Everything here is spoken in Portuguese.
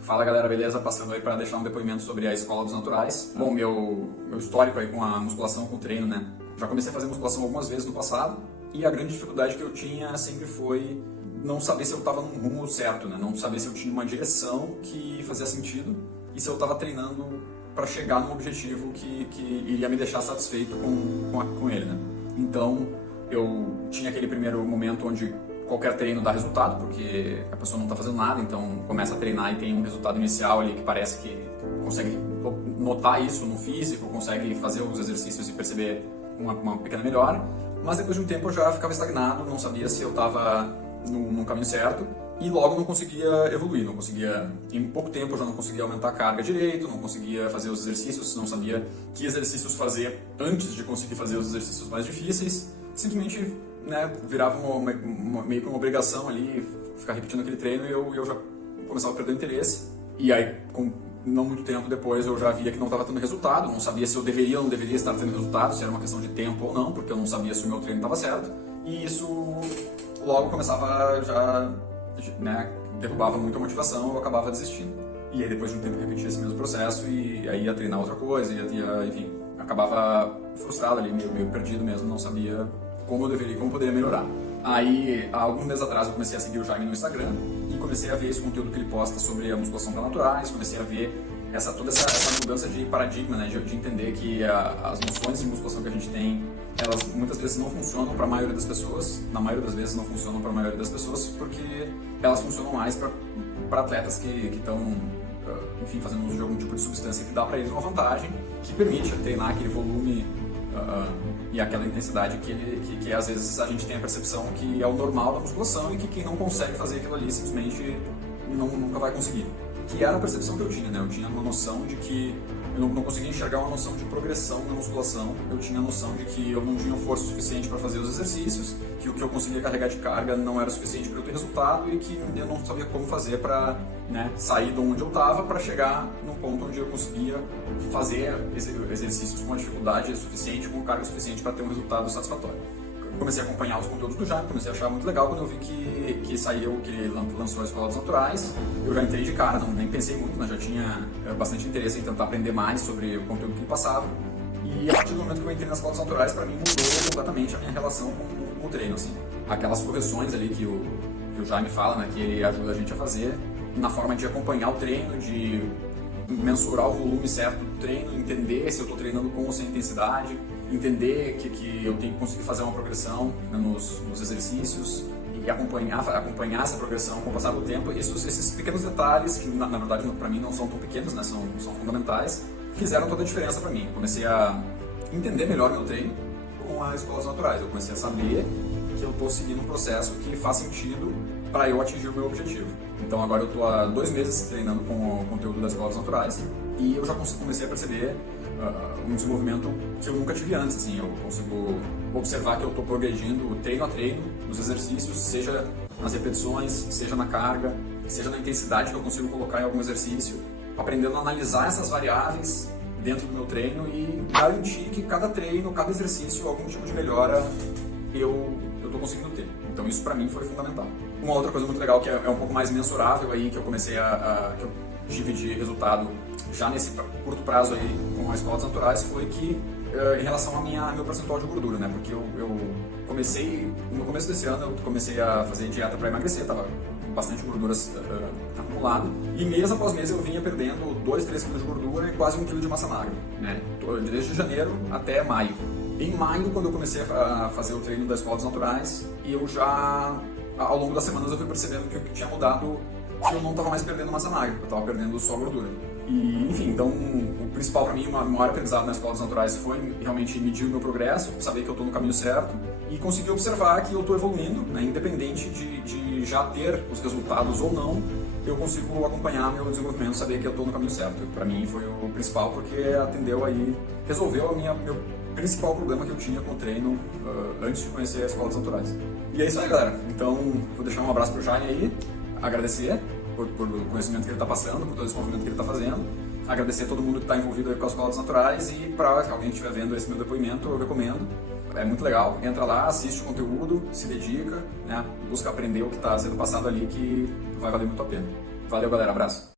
Fala galera, beleza? Passando aí para deixar um depoimento sobre a Escola dos Naturais. Bom, meu histórico aí com a musculação, com o treino, né? Já comecei a fazer musculação algumas vezes no passado e a grande dificuldade que eu tinha sempre foi não saber se eu estava num rumo certo, né? Não saber se eu tinha uma direção que fazia sentido e se eu estava treinando para chegar num objetivo que iria me deixar satisfeito com ele, né? Então, eu tinha aquele primeiro momento onde qualquer treino dá resultado, porque a pessoa não está fazendo nada, então começa a treinar e tem um resultado inicial ali que parece que consegue notar isso no físico, consegue fazer os exercícios e perceber uma pequena melhora, mas depois de um tempo eu já ficava estagnado, não sabia se eu estava no caminho certo e logo não conseguia evoluir, não conseguia, em pouco tempo eu já não conseguia aumentar a carga direito, não conseguia fazer os exercícios, não sabia que exercícios fazer antes de conseguir fazer os exercícios mais difíceis, simplesmente, né, virava meio que uma obrigação ali, ficar repetindo aquele treino e eu já começava a perder o interesse. E aí, com não muito tempo depois, eu já via que não estava tendo resultado, não sabia se eu deveria ou não deveria estar tendo resultado, se era uma questão de tempo ou não, porque eu não sabia se o meu treino estava certo. E isso logo começava já, né, derrubava muito a motivação, eu acabava desistindo. E aí depois de um tempo eu repetia esse mesmo processo e aí ia treinar outra coisa, enfim, acabava frustrado ali, meio perdido mesmo, não sabia como eu deveria, como poderia melhorar. Aí, há alguns meses atrás, eu comecei a seguir o Jaime no Instagram e comecei a ver esse conteúdo que ele posta sobre a musculação para naturais, comecei a ver toda essa mudança de paradigma, né, de entender que as noções de musculação que a gente tem, elas muitas vezes não funcionam para a maioria das pessoas, na maioria das vezes não funcionam para a maioria das pessoas, porque elas funcionam mais para atletas que estão, enfim, fazendo uso de algum tipo de substância que dá para eles uma vantagem, que permite treinar aquele volume e aquela intensidade que às vezes a gente tem a percepção que é o normal da musculação e que quem não consegue fazer aquilo ali simplesmente nunca vai conseguir. Que era a percepção que eu tinha, né? Eu tinha uma noção de que eu não conseguia enxergar uma noção de progressão na musculação, eu tinha a noção de que eu não tinha força suficiente para fazer os exercícios, que o que eu conseguia carregar de carga não era suficiente para eu ter resultado e que eu não sabia como fazer para, né, sair de onde eu estava para chegar num ponto onde eu conseguia fazer exercícios com a dificuldade suficiente, com carga suficiente para ter um resultado satisfatório. Comecei a acompanhar os conteúdos do Jaime, comecei a achar muito legal quando eu vi que saiu, que ele lançou a Escola dos Naturais. Eu já entrei de cara, nem pensei muito, mas já tinha bastante interesse em tentar aprender mais sobre o conteúdo que ele passava. E a partir do momento que eu entrei na Escola dos Naturais, para mim mudou completamente a minha relação com o treino, assim. Aquelas correções ali que o Jaime fala, né, que ele ajuda a gente a fazer, na forma de acompanhar o treino, de mensurar o volume certo do treino, entender se eu estou treinando com ou sem intensidade, entender que eu tenho que conseguir fazer uma progressão, né, nos exercícios e acompanhar essa progressão com o passar do tempo. Esses pequenos detalhes, que na verdade para mim não são tão pequenos, né, são fundamentais, fizeram toda a diferença para mim. Eu comecei a entender melhor meu treino com a Escola dos Naturais. Eu comecei a saber que eu estou seguindo um processo que faz sentido para eu atingir o meu objetivo. Então agora eu estou há 2 meses treinando com o conteúdo das Escolas Naturais e eu já comecei a perceber um desenvolvimento que eu nunca tive antes. Assim, eu consigo observar que eu estou progredindo treino a treino nos exercícios, seja nas repetições, seja na carga, seja na intensidade que eu consigo colocar em algum exercício, aprendendo a analisar essas variáveis dentro do meu treino e garantir que cada treino, cada exercício, algum tipo de melhora eu estou conseguindo ter. Então isso para mim foi fundamental. Uma outra coisa muito legal que é um pouco mais mensurável aí, que eu comecei que eu tive de resultado já nesse curto prazo aí com a Escola dos Naturais, foi que em relação ao meu percentual de gordura, né? Porque eu comecei, no começo desse ano, eu comecei a fazer dieta para emagrecer, tava com bastante gorduras acumulado, e mês após mês eu vinha perdendo 2, 3 kg de gordura e quase 1 kg de massa magra, né? Desde janeiro até maio. Em maio, quando eu comecei a fazer o treino da Escola dos Naturais, eu já, ao longo das semanas, eu fui percebendo que o que tinha mudado, que eu não estava mais perdendo massa magra, eu estava perdendo só gordura. E, enfim, então, o principal para mim, o maior aprendizado na Escola dos Naturais foi realmente medir o meu progresso, saber que eu estou no caminho certo e conseguir observar que eu estou evoluindo, né, independente de já ter os resultados ou não, eu consigo acompanhar meu desenvolvimento, saber que eu estou no caminho certo. Para mim foi o principal, porque atendeu aí, resolveu meu principal problema que eu tinha com o treino antes de conhecer a Escola dos Naturais. E é isso aí, galera. Então, vou deixar um abraço pro Jaime aí, agradecer por o conhecimento que ele está passando, por todo esse movimento que ele está fazendo, agradecer a todo mundo que está envolvido aí com a Escola dos Naturais e para alguém que estiver vendo esse meu depoimento, eu recomendo. É muito legal, entra lá, assiste o conteúdo, se dedica, né, busca aprender o que está sendo passado ali, que vai valer muito a pena. Valeu, galera. Abraço.